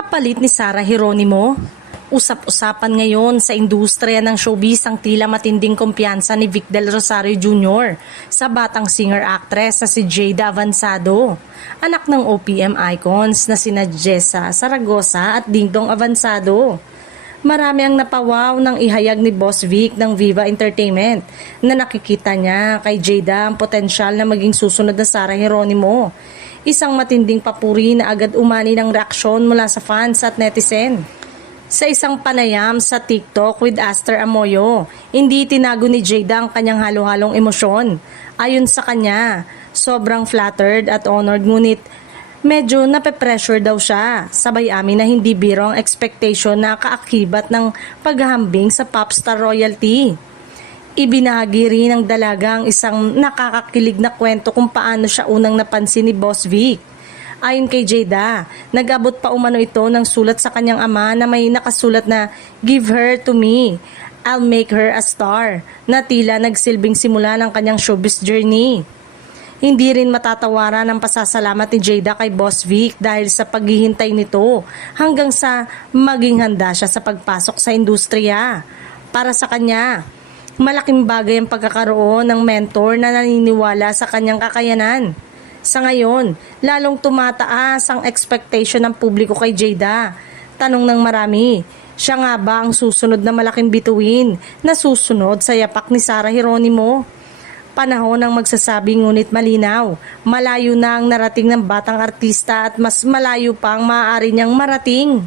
Kapalit ni Sarah Geronimo. Usap-usapan ngayon sa industriya ng showbiz ang tila matinding kumpiyansa ni Vic Del Rosario Jr. sa batang singer-actress na si Jada Avansado, anak ng OPM icons na sina Jessa Saragosa at Dingdong Avansado. Marami ang napawaw ng ihayag ni Boss Vic ng Viva Entertainment na nakikita niya kay Jada ang potensyal na maging susunod na Sarah Geronimo. Isang matinding papuri na agad umani ng reaksyon mula sa fans at netizen. Sa isang panayam sa TikTok with Aster Amoyo, hindi tinago ni Jada ang kanyang halo-halong emosyon. Ayon sa kanya, sobrang flattered at honored ngunit medyo nape-pressure daw siya. Sabay amin na hindi biro ang expectation na kaakibat ng paghahambing sa popstar royalty. Ibinahagi rin ng dalaga ang isang nakakakilig na kwento kung paano siya unang napansin ni Boss Vic. Ayon kay Jada, nag-abot pa umano ito ng sulat sa kanyang ama na may nakasulat na "Give her to me, I'll make her a star", na tila nagsilbing simula ng kanyang showbiz journey. Hindi rin matatawaran ang pasasalamat ni Jada kay Boss Vic dahil sa paghihintay nito hanggang sa maging handa siya sa pagpasok sa industriya. Para sa kanya, malaking bagay ang pagkakaroon ng mentor na naniniwala sa kanyang kakayanan. Sa ngayon, lalong tumataas ang expectation ng publiko kay Jada. Tanong ng marami, siya nga ba ang susunod na malaking bituin na susunod sa yapak ni Sarah Geronimo? Panahon ang magsasabi ngunit malinaw, malayo na ang narating ng batang artista at mas malayo pa ang maaari niyang marating.